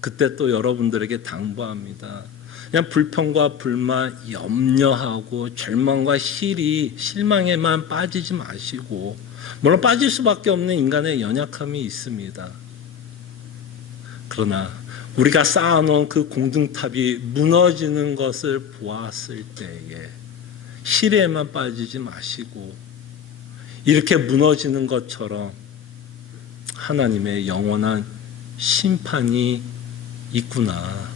그때 또 여러분들에게 당부합니다. 그냥 불평과 불만, 염려하고 절망과 실망에만 빠지지 마시고 물론 빠질 수밖에 없는 인간의 연약함이 있습니다. 그러나 우리가 쌓아놓은 그 공든탑이 무너지는 것을 보았을 때에 실에만 빠지지 마시고 이렇게 무너지는 것처럼 하나님의 영원한 심판이 있구나.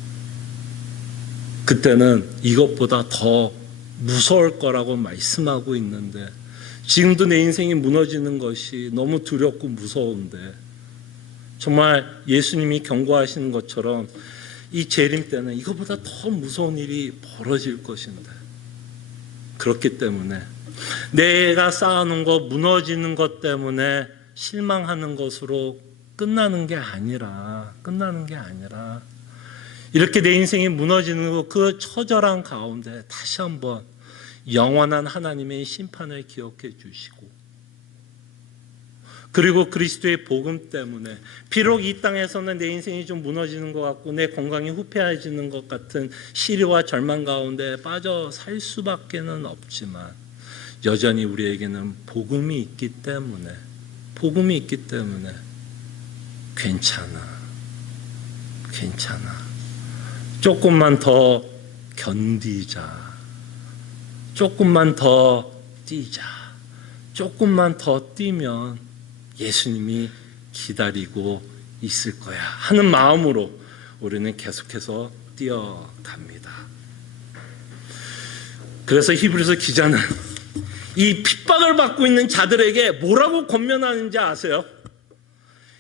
그때는 이것보다 더 무서울 거라고 말씀하고 있는데 지금도 내 인생이 무너지는 것이 너무 두렵고 무서운데 정말 예수님이 경고하시는 것처럼 이 재림 때는 이것보다 더 무서운 일이 벌어질 것인데 그렇기 때문에 내가 쌓아놓은 것 무너지는 것 때문에 실망하는 것으로 끝나는 게 아니라 이렇게 내 인생이 무너지는 그 처절한 가운데 다시 한번 영원한 하나님의 심판을 기억해 주시고 그리고 그리스도의 복음 때문에 비록 이 땅에서는 내 인생이 좀 무너지는 것 같고 내 건강이 후퇴해지는 것 같은 시리와 절망 가운데 빠져 살 수밖에는 없지만 여전히 우리에게는 복음이 있기 때문에 괜찮아. 조금만 더 견디자. 조금만 더 뛰자. 조금만 더 뛰면 예수님이 기다리고 있을 거야 하는 마음으로 우리는 계속해서 뛰어갑니다. 그래서 히브리서 기자는 이 핍박을 받고 있는 자들에게 뭐라고 권면하는지 아세요?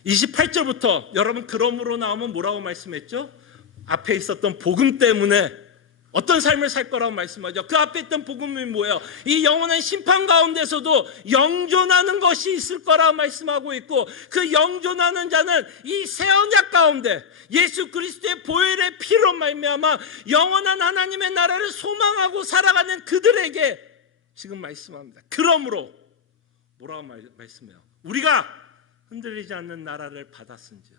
28절부터 여러분 그러므로 나오면 뭐라고 말씀했죠? 앞에 있었던 복음 때문에 어떤 삶을 살 거라고 말씀하죠. 그 앞에 있던 복음이 뭐예요? 이 영원한 심판 가운데서도 영존하는 것이 있을 거라고 말씀하고 있고 그 영존하는 자는 이 새 언약 가운데 예수 그리스도의 보혈의 피로 말미암아 영원한 하나님의 나라를 소망하고 살아가는 그들에게 지금 말씀합니다. 그러므로 뭐라고 말씀해요? 우리가 흔들리지 않는 나라를 받았은지요.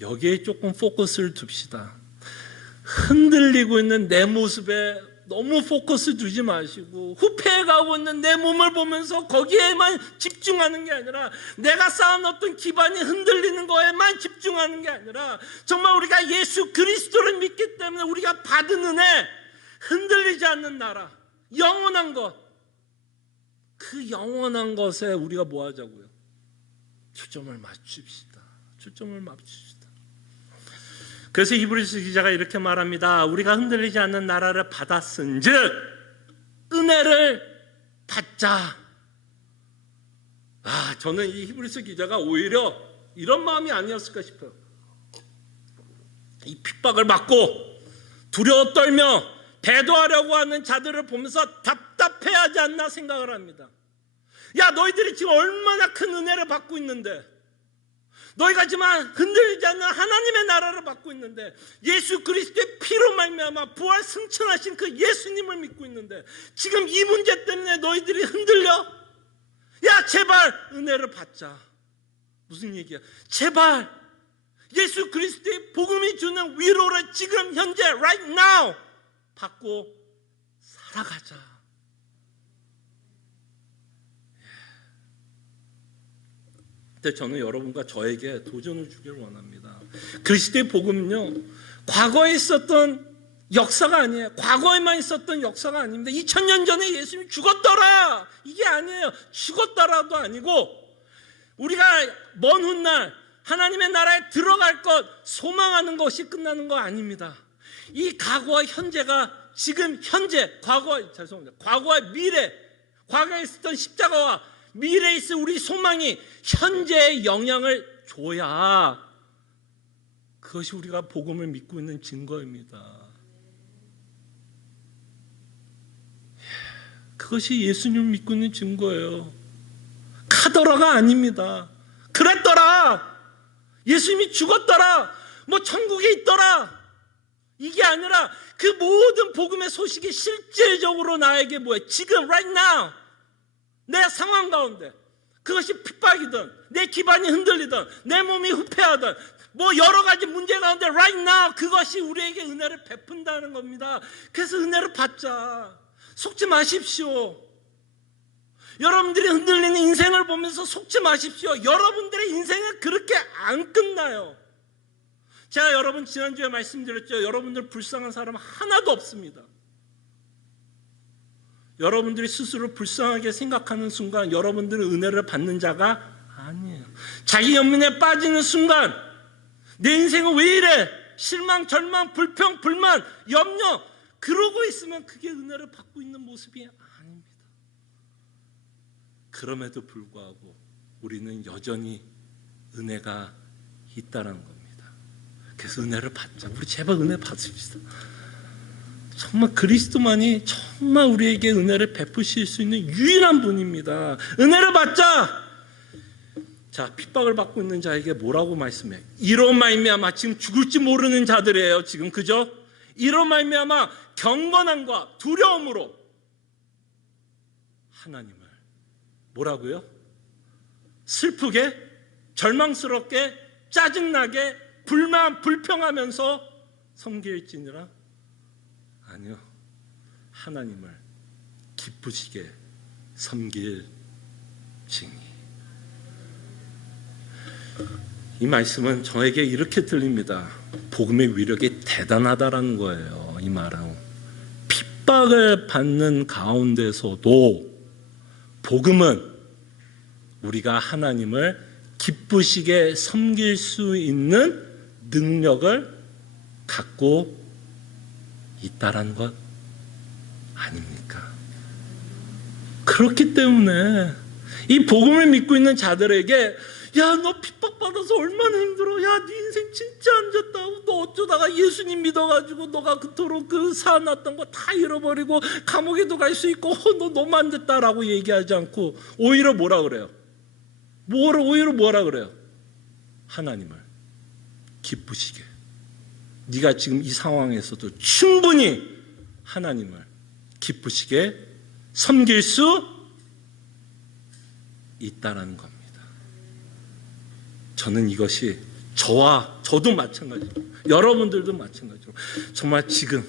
여기에 조금 포커스를 둡시다. 흔들리고 있는 내 모습에 너무 포커스 두지 마시고 후패해가고 있는 내 몸을 보면서 거기에만 집중하는 게 아니라 내가 쌓은 어떤 기반이 흔들리는 거에만 집중하는 게 아니라 정말 우리가 예수 그리스도를 믿기 때문에 우리가 받은 은혜, 흔들리지 않는 나라, 영원한 것, 그 영원한 것에 우리가 뭐 하자고요? 초점을 맞춥시다. 초점을 맞춥시다. 그래서 히브리서 기자가 이렇게 말합니다. 우리가 흔들리지 않는 나라를 받았은즉 은혜를 받자. 저는 이 히브리서 기자가 오히려 이런 마음이 아니었을까 싶어요. 이 핍박을 받고 두려워 떨며 배도하려고 하는 자들을 보면서 답답해하지 않나 생각을 합니다. 야, 너희들이 지금 얼마나 큰 은혜를 받고 있는데, 너희가 지금 흔들리지 않는 하나님의 나라를 받고 있는데, 예수 그리스도의 피로 말미암아 부활 승천하신 그 예수님을 믿고 있는데, 지금 이 문제 때문에 너희들이 흔들려? 야, 제발 은혜를 받자. 무슨 얘기야? 제발 예수 그리스도의 복음이 주는 위로를 지금 현재 right now 받고 살아가자. 근데 저는 여러분과 저에게 도전을 주기를 원합니다. 그리스도의 복음은요, 과거에 있었던 역사가 아니에요. 과거에만 있었던 역사가 아닙니다. 2000년 전에 예수님이 죽었더라, 이게 아니에요. 죽었더라도 아니고 우리가 먼 훗날 하나님의 나라에 들어갈 것 소망하는 것이 끝나는 거 아닙니다. 이 과거와 현재가 지금 현재, 과거와 미래, 과거에 있었던 십자가와 미래에 있을 우리 소망이 현재의 영향을 줘야 그것이 우리가 복음을 믿고 있는 증거입니다. 그것이 예수님을 믿고 있는 증거예요. 카더라가 아닙니다. 그랬더라, 예수님이 죽었더라, 뭐 천국에 있더라, 이게 아니라 그 모든 복음의 소식이 실질적으로 나에게 뭐예요? 지금 right now 내 상황 가운데, 그것이 핍박이든 내 기반이 흔들리든 내 몸이 후패하든 뭐 여러 가지 문제 가운데 right now 그것이 우리에게 은혜를 베푼다는 겁니다. 그래서 은혜를 받자. 속지 마십시오. 여러분들이 흔들리는 인생을 보면서 속지 마십시오. 여러분들의 인생은 그렇게 안 끝나요. 제가 여러분 지난주에 말씀드렸죠. 여러분들 불쌍한 사람 하나도 없습니다. 여러분들이 스스로 불쌍하게 생각하는 순간 여러분들은 은혜를 받는 자가 아니에요. 자기 연민에 빠지는 순간 내 인생은 왜 이래? 실망, 절망, 불평, 불만, 염려, 그러고 있으면 그게 은혜를 받고 있는 모습이 아닙니다. 그럼에도 불구하고 우리는 여전히 은혜가 있다는 겁니다. 그래서 은혜를 받자. 우리 제발 은혜 받읍시다. 정말 그리스도만이 정말 우리에게 은혜를 베푸실 수 있는 유일한 분입니다. 은혜를 받자. 자, 핍박을 받고 있는 자에게 뭐라고 말씀해? 이로 말미암아, 지금 죽을지 모르는 자들이에요. 지금, 그죠? 이로 말미암아 경건함과 두려움으로 하나님을 뭐라고요? 슬프게, 절망스럽게, 짜증나게, 불평하면서 섬길지니라? 아니요, 하나님을 기쁘시게 섬길 징이. 이 말씀은 저에게 이렇게 들립니다. 복음의 위력이 대단하다라는 거예요. 이 말은 핍박을 받는 가운데서도 복음은 우리가 하나님을 기쁘시게 섬길 수 있는 능력을 갖고 있다라는 것 아닙니까? 그렇기 때문에 이 복음을 믿고 있는 자들에게, 야, 너 핍박받아서 얼마나 힘들어. 야, 네 인생 진짜 안 좋다. 너 어쩌다가 예수님 믿어가지고 너가 그토록 그 사놨던 거 다 잃어버리고 감옥에도 갈 수 있고 너 너무 안 됐다라고 얘기하지 않고 오히려 뭐라 그래요? 오히려 뭐라 그래요? 하나님을 기쁘시게. 네가 지금 이 상황에서도 충분히 하나님을 기쁘시게 섬길 수 있다라는 겁니다. 저는 이것이 저도 마찬가지로 여러분들도 마찬가지로 정말 지금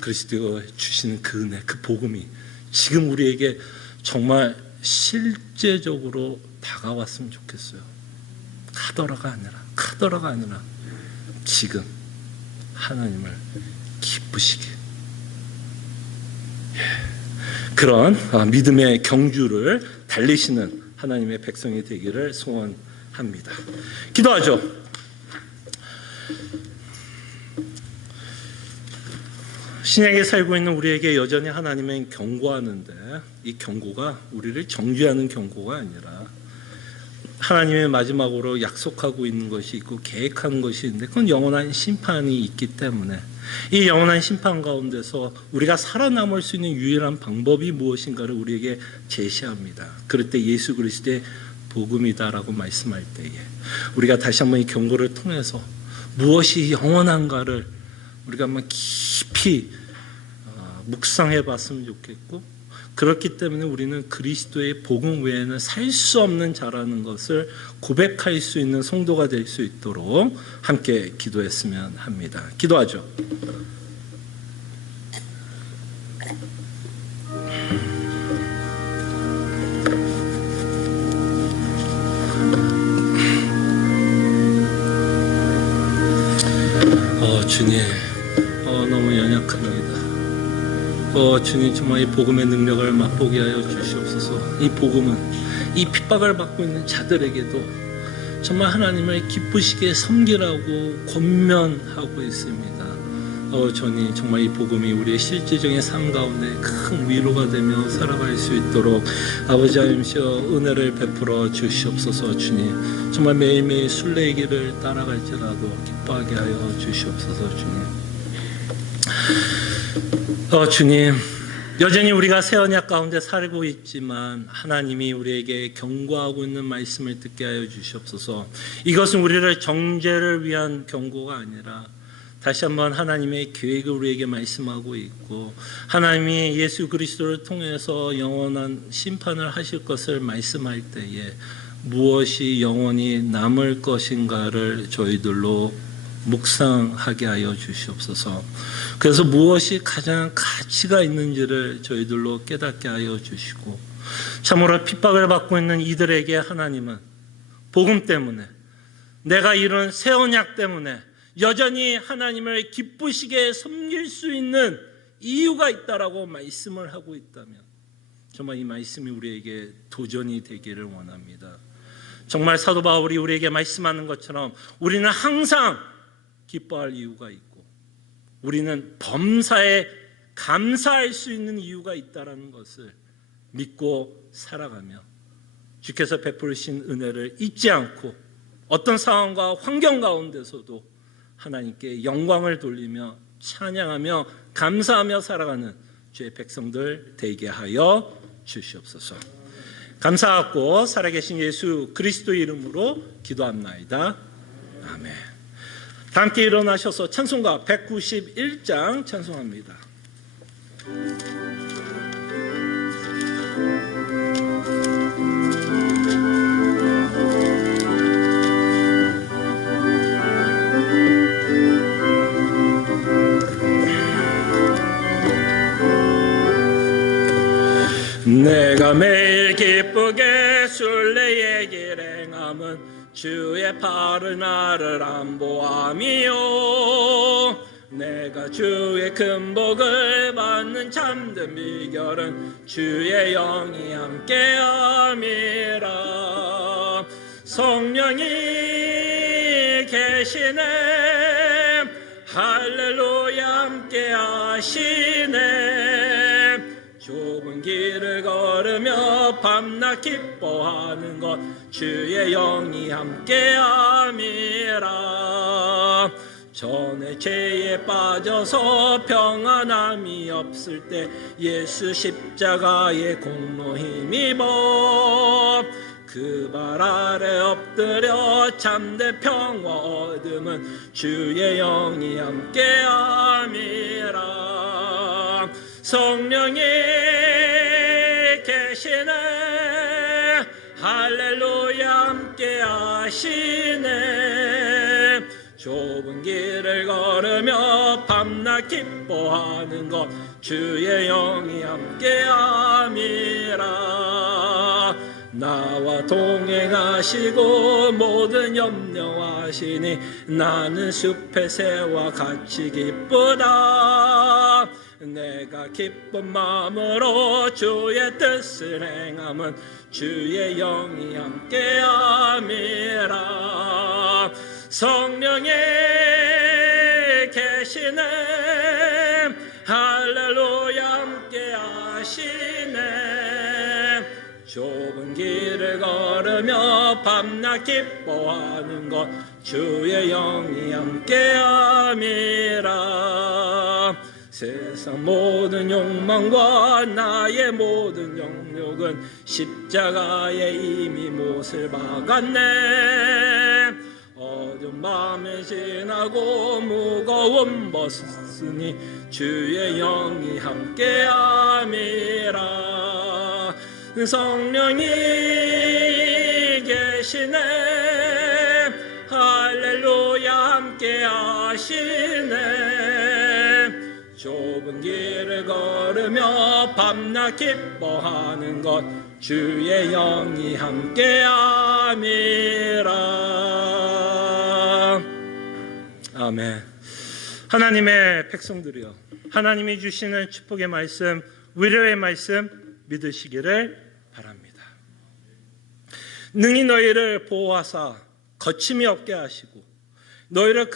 그리스도가 주시는 그 은혜, 그 복음이 지금 우리에게 정말 실제적으로 다가왔으면 좋겠어요. 카더라가 아니라 지금 하나님을 기쁘시게, 그런 믿음의 경주를 달리시는 하나님의 백성이 되기를 소원합니다. 기도하죠. 신약에 살고 있는 우리에게 여전히 하나님은 경고하는데, 이 경고가 우리를 정죄하는 경고가 아니라 하나님의 마지막으로 약속하고 있는 것이 있고 계획하는 것이 있는데, 그건 영원한 심판이 있기 때문에 이 영원한 심판 가운데서 우리가 살아남을 수 있는 유일한 방법이 무엇인가를 우리에게 제시합니다. 그럴 때 예수 그리스도의 복음이다라고 말씀할 때에 우리가 다시 한번 이 경고를 통해서 무엇이 영원한가를 우리가 한번 깊이 묵상해 봤으면 좋겠고, 그렇기 때문에 우리는 그리스도의 복음 외에는 살 수 없는 자라는 것을 고백할 수 있는 성도가 될 수 있도록 함께 기도했으면 합니다. 기도하죠. 주님, 너무 연약합니다. 주님, 정말 이 복음의 능력을 맛보게 하여 주시옵소서. 이 복음은 이 핍박을 받고 있는 자들에게도 정말 하나님을 기쁘시게 섬기라고 권면하고 있습니다. 주님, 정말 이 복음이 우리의 실제적인 삶 가운데 큰 위로가 되며 살아갈 수 있도록 아버지 하나님이여 은혜를 베풀어 주시옵소서. 주님, 정말 매일매일 순례의 길을 따라갈지라도 기뻐하게 하여 주시옵소서. 주님, 여전히 우리가 새 언약 가운데 살고 있지만 하나님이 우리에게 경고하고 있는 말씀을 듣게 하여 주시옵소서. 이것은 우리를 정죄를 위한 경고가 아니라 다시 한번 하나님의 계획을 우리에게 말씀하고 있고, 하나님이 예수 그리스도를 통해서 영원한 심판을 하실 것을 말씀할 때에 무엇이 영원히 남을 것인가를 저희들로 묵상하게 하여 주시옵소서. 그래서 무엇이 가장 가치가 있는지를 저희들로 깨닫게 하여 주시고, 참으로 핍박을 받고 있는 이들에게 하나님은 복음 때문에, 내가 이룬 새 언약 때문에 여전히 하나님을 기쁘시게 섬길 수 있는 이유가 있다라고 말씀을 하고 있다면 정말 이 말씀이 우리에게 도전이 되기를 원합니다. 정말 사도 바울이 우리에게 말씀하는 것처럼 우리는 항상 기뻐할 이유가 있고 우리는 범사에 감사할 수 있는 이유가 있다는 것을 믿고 살아가며 주께서 베푸신 은혜를 잊지 않고 어떤 상황과 환경 가운데서도 하나님께 영광을 돌리며 찬양하며 감사하며 살아가는 주의 백성들 되게 하여 주시옵소서. 감사하고 살아계신 예수 그리스도 이름으로 기도합나이다. 아멘. 다 함께 일어나셔서 찬송가 191장 찬송합니다. 내가 매일 기쁘게 순례의 길 행함은 주의 팔을 나를 안보함이요, 내가 주의 큰 복을 받는 참된 비결은 주의 영이 함께함이라. 성령이 계시네, 할렐루야 함께하시네. 좁은 길을 걸으며 밤낮 기뻐하는 것 주의 영이 함께함이라. 전에 죄에 빠져서 평안함이 없을 때 예수 십자가의 공로 힘입어 그 발 아래 엎드려 참된 평화 얻음은 주의 영이 함께함이라. 성령이 계시네, 할렐루야 함께하시네. 좁은 길을 걸으며 밤낮 기뻐하는 것 주의 영이 함께함이라. 나와 동행하시고 모든 염려하시니 나는 숲의 새와 같이 기쁘다. 내가 기쁜 마음으로 주의 뜻을 행함은 주의 영이 함께함이라. 성령이 계시네 할렐루야 함께하시네. 좁은 길을 걸으며 밤낮 기뻐하는 것 주의 영이 함께함이라. 세상 모든 욕망과 나의 모든 영역은 십자가에 이미 못을 박았네. 어두운 밤에 지나고 무거운 벗으니 주의 영이 함께함이라. 성령이 계시네 할렐루야 함께하시네. 좁은 길을 걸으며 밤낮 기뻐하는 것 주의 영이 함께함이라. 아멘. 하나님의 백성들이여, 하나님이 주시는 축복의 말씀, 위로의 말씀 믿으시기를 바랍니다. 능히 너희를 보호하사 거침이 없게 하시고 너희를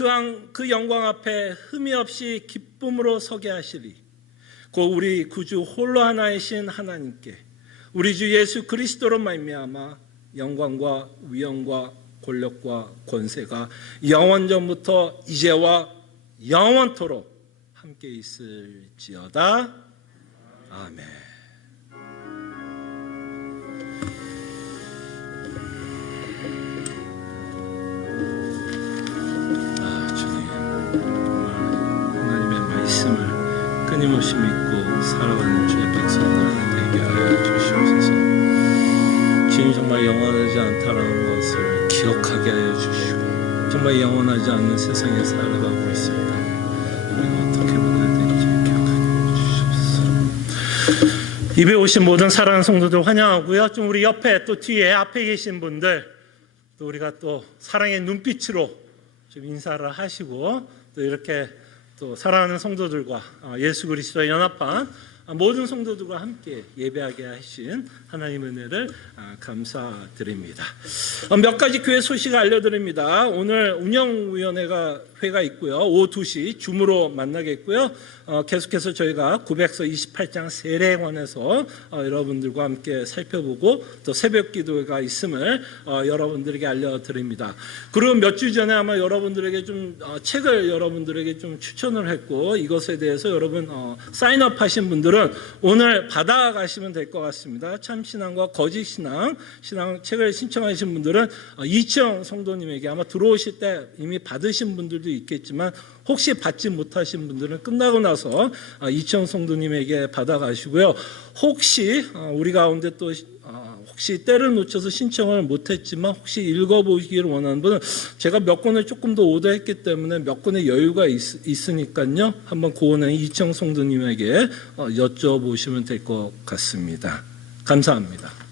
그 영광 앞에 흠이 없이 기쁨으로 서게 하시리. 곧 우리 구주 홀로 하나이신 하나님께 우리 주 예수 그리스도로 말미암아 영광과 위엄과 권력과 권세가 영원전부터 이제와 영원토록 함께 있을지어다. 아멘. 끊임없이 믿고 살아가는 주의 백성들 되게 하여 주시옵소서. 주님, 정말 영원하지 않다라는 것을 기억하게 하여 주시고, 정말 영원하지 않는 세상에 살아가고 있습니다. 우리가 어떻게 보내야 되는지 기억하게 하여 주시옵소서. 입에 오신 모든 사랑하는 성도들 환영하고요. 좀 우리 옆에 또 뒤에 앞에 계신 분들 또 우리가 또 사랑의 눈빛으로 좀 인사를 하시고 또 이렇게 또 사랑하는 성도들과 예수 그리스도의 연합한 모든 성도들과 함께 예배하게 하신 하나님의 은혜를 감사드립니다. 몇 가지 교회 소식을 알려드립니다. 오늘 운영위원회가 회가 있고요. 오후 2시 줌으로 만나겠고요. 계속해서 저희가 구백서 28장 세례에 관해서 여러분들과 함께 살펴보고 또 새벽 기도가 있음을 여러분들에게 알려드립니다. 그리고 몇 주 전에 아마 여러분들에게 좀 책을 여러분들에게 좀 추천을 했고 이것에 대해서 여러분 사인업 하신 분들은 오늘 받아가시면 될 것 같습니다. 참신앙과 거짓신앙 책을 신청하신 분들은 이치영 성도님에게 아마 들어오실 때 이미 받으신 분들도 있겠지만 혹시 받지 못하신 분들은 끝나고 나서 이치영 성도님에게 받아가시고요. 혹시 우리 가운데 또 혹시 때를 놓쳐서 신청을 못했지만 혹시 읽어보기를 원하는 분은 제가 몇 권을 조금 더 오더했기 때문에 몇 권의 여유가 있으니까요. 한번 고은의 이치영 성도님에게 여쭤보시면 될 것 같습니다. 감사합니다.